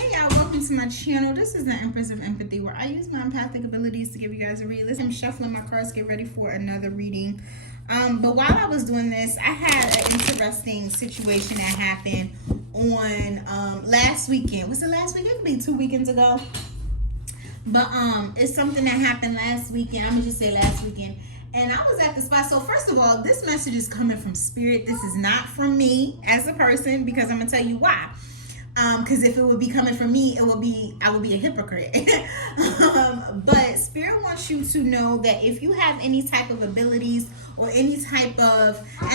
Hey y'all, welcome to my channel. This is the Empress of Empathy, where I use my empathic abilities to give you guys a read. Listen, I'm shuffling my cards, get ready for another reading. But while I was doing this, I had an interesting situation that happened on last weekend. Was it last weekend? It could be 2 weekends ago. But it's something that happened last weekend. I'm gonna just say last weekend. And I was at the spot. So first of all, this message is coming from spirit. This is not from me as a person, because I'm gonna tell you why. Because if it would be coming from me, I would be a hypocrite. But spirit wants you to know that if you have any type of abilities or any type of, and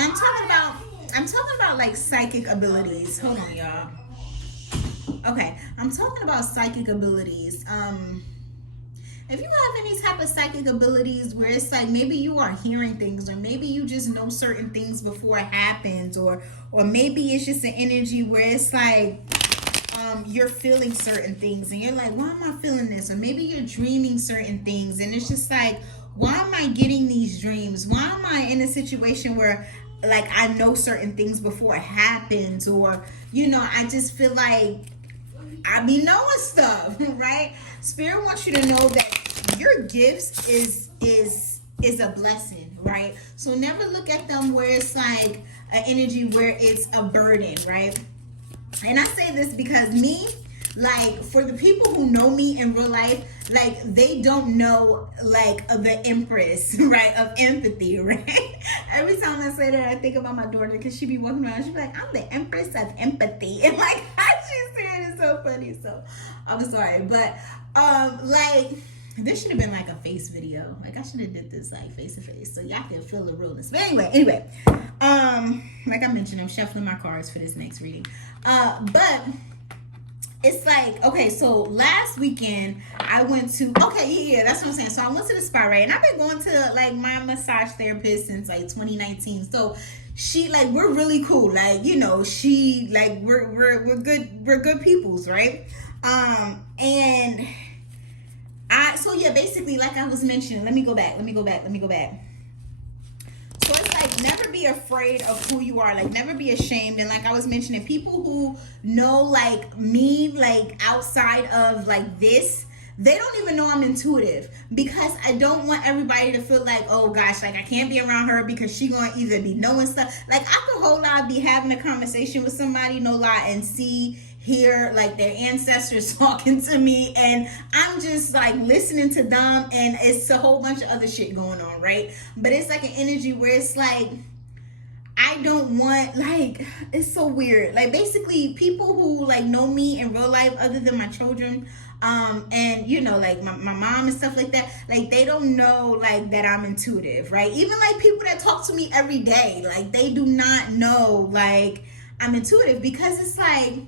I'm talking about like psychic abilities. Hold on, y'all. Okay, I'm talking about psychic abilities. If you have any type of psychic abilities where it's like maybe you are hearing things, or maybe you just know certain things before it happens, or maybe it's just an energy where it's like you're feeling certain things and you're like, why am I feeling this? Or maybe you're dreaming certain things and it's just like, why am I getting these dreams? Why am I in a situation where like I know certain things before it happens? Or I just feel like I be knowing stuff, right? Spirit wants you to know that your gifts is a blessing, right? So never look at them where it's like an energy where it's a burden, right? And I say this because me, like, for the people who know me in real life, like, they don't know, like, the Empress, right, of Empathy, right? Every time I say that, I think about my daughter, because she be walking around, she be like, I'm the Empress of Empathy. And, like, she's saying it's so funny, so I'm sorry. But, like, this should have been, like, a face video. Like, I should have did this, like, face-to-face, so y'all can feel the realness. But anyway, like I mentioned, I'm shuffling my cards for this next reading. But it's like, okay, so last weekend I went to, that's what I'm saying. So I went to the spa, right? And I've been going to like my massage therapist since like 2019. So she, like, we're really cool. Like, she, like, we're good peoples, right? And basically, like I was mentioning, let me go back. So it's like, never be afraid of who you are. Like, never be ashamed. And like I was mentioning, people who know like me, like outside of like this, they don't even know I'm intuitive, because I don't want everybody to feel like, oh gosh, like I can't be around her because she gonna either be knowing stuff. Like, I could whole lot be having a conversation with somebody, no lie, and hear like their ancestors talking to me, and I'm just like listening to them, and it's a whole bunch of other shit going on, right? But it's like an energy where it's like, I don't want, like, it's so weird. Like, basically, people who like know me in real life, other than my children, and like my mom and stuff like that, like, they don't know like that I'm intuitive, right? Even like people that talk to me every day, like, they do not know like I'm intuitive, because it's like,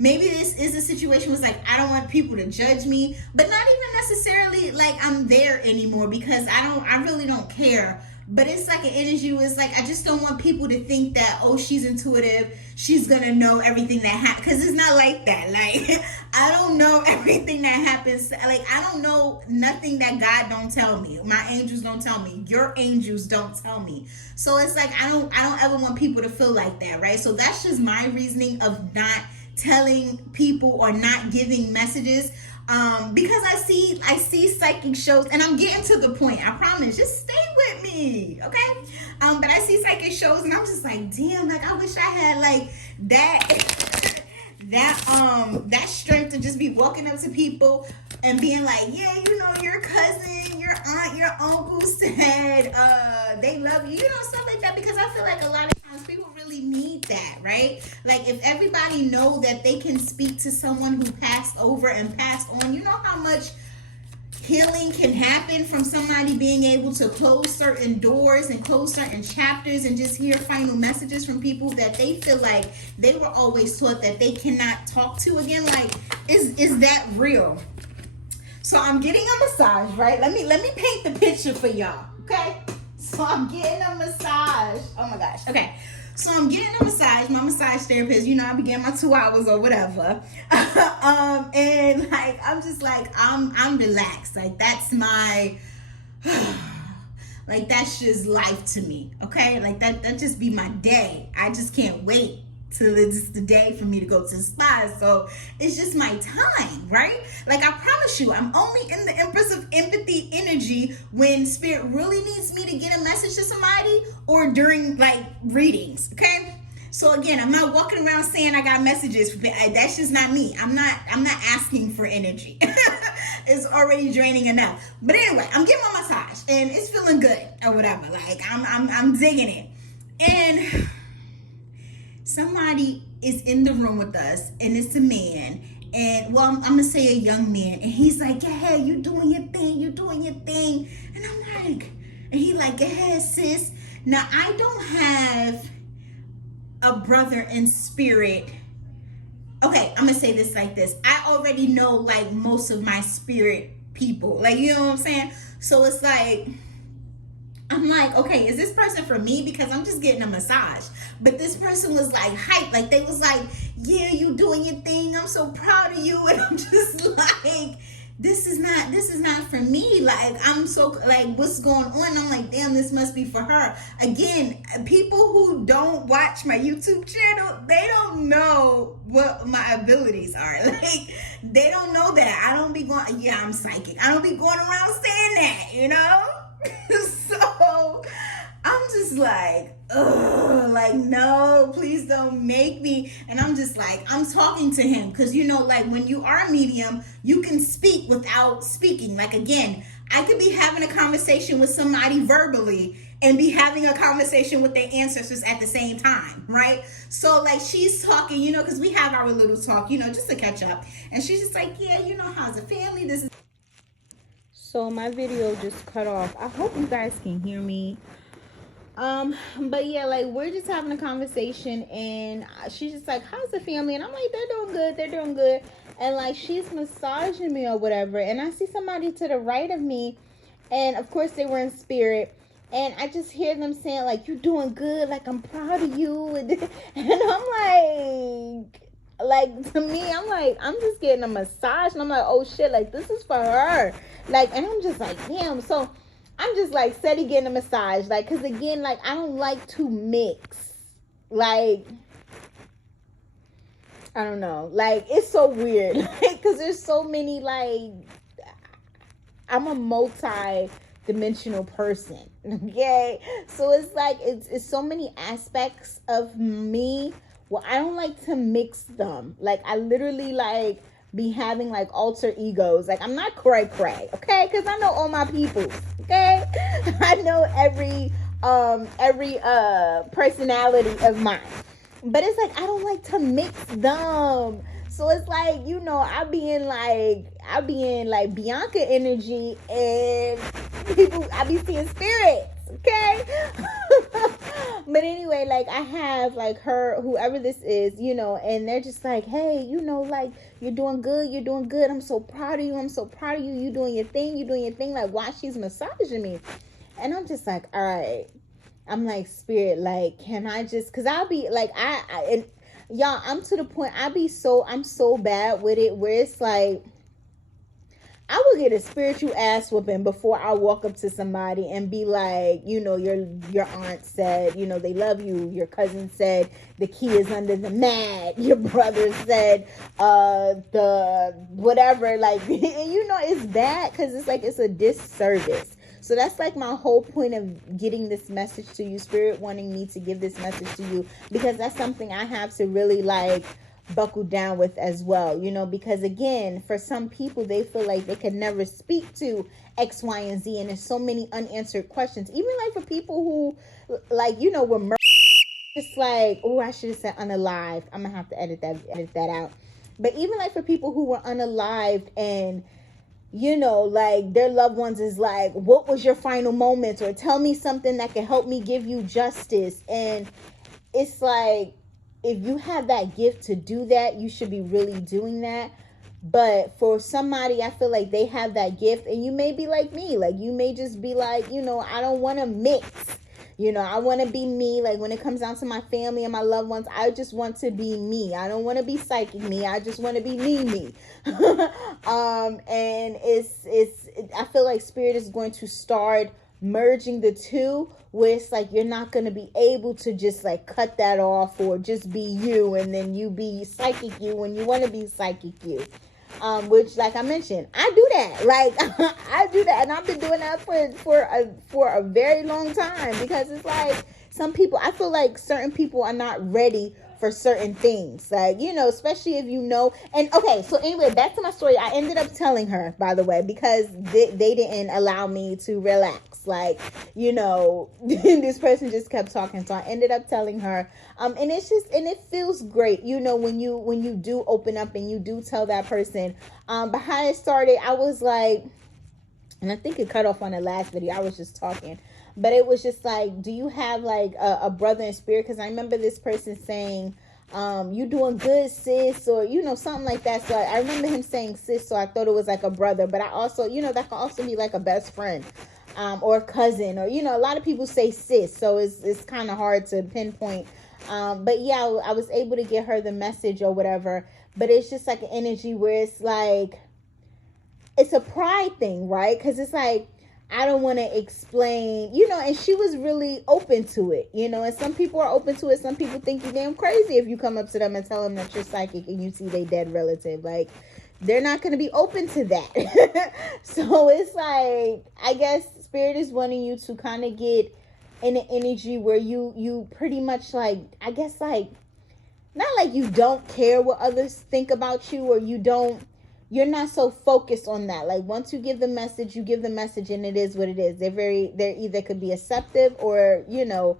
maybe this is a situation where it's like, I don't want people to judge me, but not even necessarily like I'm there anymore, because I really don't care. But it's like an energy where it's like, I just don't want people to think that, oh, she's intuitive, she's gonna know everything that happens, because it's not like that. Like, I don't know everything that happens. Like, I don't know nothing that God don't tell me. My angels don't tell me. Your angels don't tell me. So it's like, I don't ever want people to feel like that, right? So that's just my reasoning of not telling people or not giving messages, because I see psychic shows, and I'm getting to the point, I promise, just stay with me, okay? But I see psychic shows, and I'm just like, damn, like, I wish I had like that strength to just be walking up to people and being like, yeah, your cousin, your aunt, your uncle said they love you, stuff like that, because I feel like a lot of times people really need that, right? Like, if everybody know that they can speak to someone who passed over and passed on, you know how much healing can happen from somebody being able to close certain doors and close certain chapters and just hear final messages from people that they feel like they were always taught that they cannot talk to again. Like, is that real? So I'm getting a massage, right? Let me paint the picture for y'all, okay? So I'm getting a massage. Oh my gosh. Okay. So I'm getting a massage. My massage therapist, I began my 2 hours or whatever. And like, I'm just like, I'm relaxed. Like, that's my, like, that's just life to me. Okay. Like, that just be my day. I just can't wait till it's the day for me to go to the spa. So it's just my time, right? Like I promise you, I'm only in the Empress of Empathy energy when spirit really needs me to get a message to somebody or during like readings, okay? So again, I'm not walking around saying I got messages. That's just not me. I'm not asking for energy. It's already draining enough. But anyway, I'm getting my massage and it's feeling good or whatever. Like I'm digging it. And somebody is in the room with us and it's a man, and well, I'm gonna say a young man, and he's like, yeah, you doing your thing, and I'm like, and he like, yeah, sis. Now I don't have a brother in spirit. Okay, I'm gonna say this like this. I already know like most of my spirit people, like, you know what I'm saying? So it's like, I'm like, okay, is this person for me? Because I'm just getting a massage. But this person was like hype. Like they was like, yeah, you doing your thing. I'm so proud of you. And I'm just like, this is not for me. Like, I'm so like, what's going on? I'm like, damn, this must be for her. Again, people who don't watch my YouTube channel, they don't know what my abilities are. Like, they don't know that. I don't be going, yeah, I'm psychic. I don't be going around saying that, you know? So I'm just like, ugh, like, no, please don't make me. And I'm just like, I'm talking to him because, you know, like when you are a medium, you can speak without speaking. Like, again, I could be having a conversation with somebody verbally and be having a conversation with their ancestors at the same time, right? So like she's talking, you know, because we have our little talk, you know, just to catch up. And she's just like, yeah, you know, how's the family? This is. So my video just cut off. I hope you guys can hear me. But yeah, like we're just having a conversation and she's just like, how's the family? And I'm like, they're doing good. And like she's massaging me or whatever. And I see somebody to the right of me. And of course they were in spirit. And I just hear them saying like, you're doing good. Like, I'm proud of you. And I'm like to me, I'm like, I'm just getting a massage. And I'm like, oh shit, like this is for her. Like, and I'm just like, damn. So I'm just like steady getting a massage. Like, cause again, like I don't like to mix. Like, I don't know. Like, it's so weird. Like, cause there's so many, like, I'm a multi-dimensional person. Okay. So it's like, it's so many aspects of me. Well, I don't like to mix them. Like, I literally like be having like alter egos. Like, I'm not cray, okay? Because I know all my peoples, okay? I know every personality of mine. But it's like, I don't like to mix them. So it's like, you know, I be in like Bianca energy and I be seeing spirits, okay? But anyway, like I have like her, whoever this is, you know, and they're just like, hey, you know, like you're doing good. I'm so proud of you. You doing your thing. Like, while she's massaging me. And I'm just like, all right. I'm like, spirit, like, can I just, cause I'll be like, and y'all, I'm to the point, I'm so bad with it where it's like, I will get a spiritual ass whooping before I walk up to somebody and be like, you know, your aunt said, you know, they love you. Your cousin said the key is under the mat. Your brother said the whatever. Like, and you know, it's bad because it's like it's a disservice. So that's like my whole point of getting this message to you, spirit wanting me to give this message to you, because that's something I have to really like buckle down with as well, you know, because again, for some people, they feel like they can never speak to X, Y, and Z, and there's so many unanswered questions. Even like for people who, like, you know, were murdered, it's like, oh, I should have said unalived. I'm gonna have to edit that out. But even like for people who were unalived and, you know, like their loved ones is like, what was your final moments? Or tell me something that can help me give you justice. And it's like, if you have that gift to do that, you should be really doing that. But for somebody, I feel like they have that gift, and you may be like me. Like, you may just be like, you know, I don't want to mix. You know, I want to be me. Like, when it comes down to my family and my loved ones, I just want to be me. I don't want to be psychic me. I just want to be me. And I feel like spirit is going to start merging the two, where it's like you're not going to be able to just like cut that off or just be you and then you be psychic you when you want to be psychic you. Which, like I mentioned, I do that. Like I do that, and I've been doing that for a very long time, because it's like some people, I feel like certain people are not ready for certain things, like, you know, especially if you know. And okay, so anyway, back to my story. I ended up telling her, by the way, because they didn't allow me to relax, like, you know. This person just kept talking, so I ended up telling her. And it's just, and it feels great, you know, when you do open up and you do tell that person. But how it started, I was like, and I think it cut off on the last video, I was just talking, but it was just like, do you have like a brother in spirit? Because I remember this person saying, you doing good, sis, or, you know, something like that. So I remember him saying sis, so I thought it was like a brother, but I also, you know, that can also be like a best friend, or a cousin, or, you know, a lot of people say sis, so it's kind of hard to pinpoint. But yeah, I was able to get her the message or whatever, but it's just like an energy where it's like, it's a pride thing, right? Because it's like, I don't want to explain, you know, and she was really open to it, you know, and some people are open to it. Some people think you're damn crazy if you come up to them and tell them that you're psychic and you see they dead relative. Like, they're not going to be open to that. So it's like, I guess spirit is wanting you to kind of get in an energy where you pretty much, like, I guess, like, not like you don't care what others think about you, or you're not so focused on that. Like, once you give the message, you give the message, and it is what it is. They're either could be acceptive or, you know,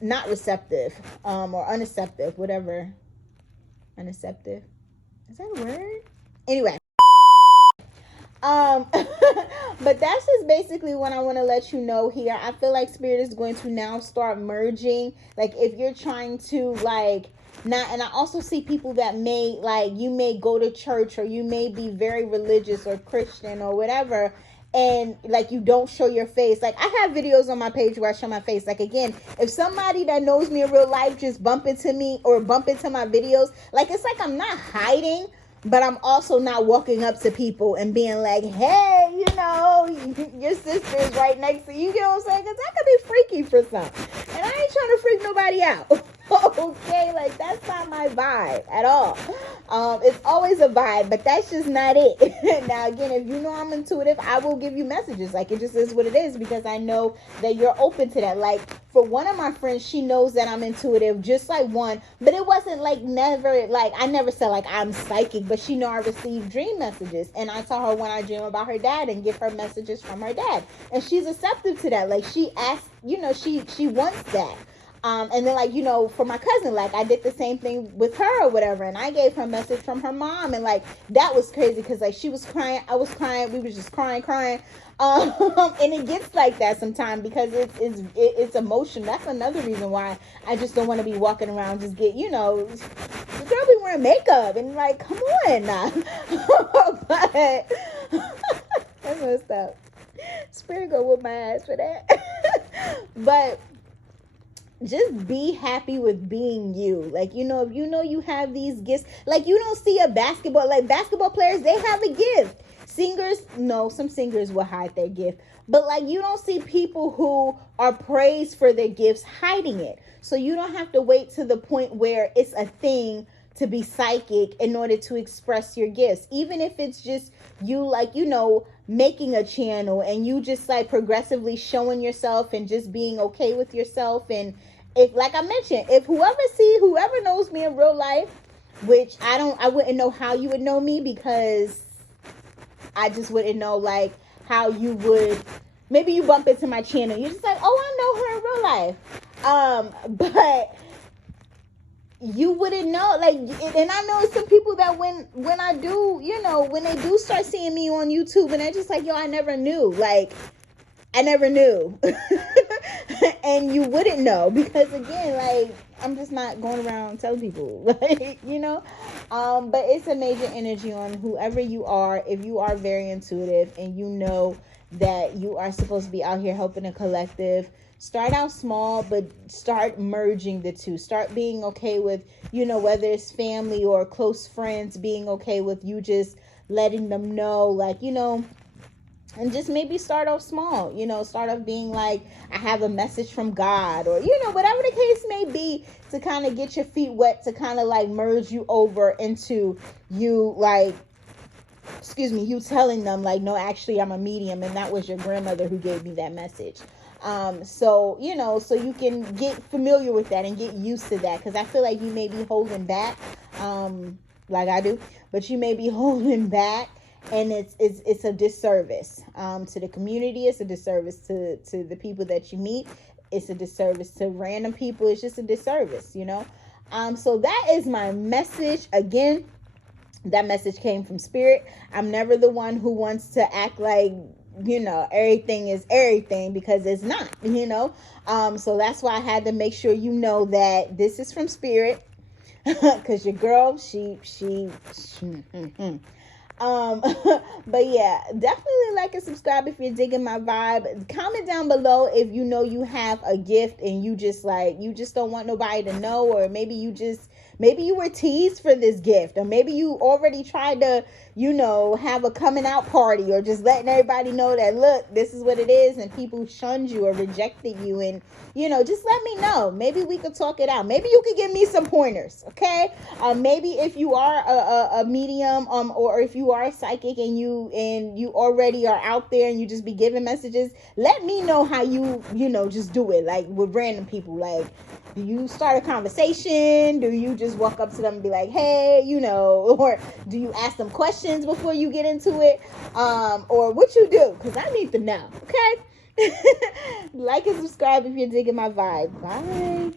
not receptive, or unacceptive, whatever. Unacceptive, is that a word? Anyway. But that's just basically what I want to let you know here. I feel like spirit is going to now start merging. Like, if you're trying to, like, not, and I also see people that may, like, you may go to church, or you may be very religious or Christian or whatever, and like, you don't show your face. Like, I have videos on my page where I show my face. Like, again, if somebody that knows me in real life just bump into me or bump into my videos, like, it's like I'm not hiding, but I'm also not walking up to people and being like, hey, you know, your sister is right next to you. You know what I'm saying? Because that could be freaky for some. And I ain't trying to freak nobody out. Okay, like, that's not my vibe at all. It's always a vibe, but that's just not it. Now, again, if you know I'm intuitive, I will give you messages. Like, it just is what it is, because I know that you're open to that. Like, for one of my friends, she knows that I'm intuitive, just like one, but it wasn't like, never, like, I never said like I'm psychic, but she know I receive dream messages, and I tell her when I dream about her dad and give her messages from her dad, and she's receptive to that. Like, she asked, you know, she wants that. And then, like, you know, for my cousin, like, I did the same thing with her or whatever, and I gave her a message from her mom, and like, that was crazy, because like, she was crying, I was crying, we was just crying. And it gets like that sometimes, because it's emotion. That's another reason why I just don't want to be walking around just get, you know, the girl be wearing makeup and like, come on now. But that's messed up. Spirit go with my ass for that. But just be happy with being you. Like, you know, if you know you have these gifts, like, you don't see a basketball, like, basketball players, they have a gift. Singers, no, some singers will hide their gift, but like, you don't see people who are praised for their gifts hiding it. So you don't have to wait to the point where it's a thing to be psychic in order to express your gifts. Even if it's just you, like, you know, making a channel and you just like progressively showing yourself and just being okay with yourself. And if, like I mentioned, if whoever knows me in real life, which I wouldn't know how you would know me, because I just wouldn't know, like, how you would, maybe you bump into my channel, you're just like, oh, I know her in real life. But you wouldn't know, like, and I know some people that when I do, you know, when they do start seeing me on YouTube, and they're just like, yo, I never knew. And you wouldn't know, because again, like, I'm just not going around telling people, like, you know. But it's a major energy on whoever you are. If you are very intuitive and you know that you are supposed to be out here helping a collective, start out small, but start merging the two. Start being okay with, you know, whether it's family or close friends, being okay with you just letting them know, like, you know, And just maybe start off small, start off being like, I have a message from God, or whatever the case may be, to kind of get your feet wet, to kind of like merge you over into you, like, you telling them like, no, actually I'm a medium, and that was your grandmother who gave me that message. So you can get familiar with that and get used to that, because I feel like you may be holding back, like I do, but you may be holding back, and it's a disservice to the community. It's a disservice to the people that you meet. It's a disservice to random people. It's just a disservice, so that is my message. Again, that message came from spirit. I'm never the one who wants to act like everything is everything, because it's not. So that's why I had to make sure that this is from spirit, because your girl, she but yeah, definitely like and subscribe if you're digging my vibe. Comment down below if you have a gift and you just don't want nobody to know, or maybe you were teased for this gift, or maybe you already tried to have a coming out party, or just letting everybody know that, look, this is what it is, and people shunned you or rejected you. And just let me know. Maybe we could talk it out. Maybe you could give me some pointers. Okay, maybe if you are a medium, or if you are a psychic, and you already are out there and you just be giving messages, let me know how you just do it, like with random people. Like, do you start a conversation? Do you just walk up to them and be like, hey, or do you ask them questions before you get into it? Or what you do? Because I need to know. Okay. Like and subscribe if you're digging my vibe. Bye.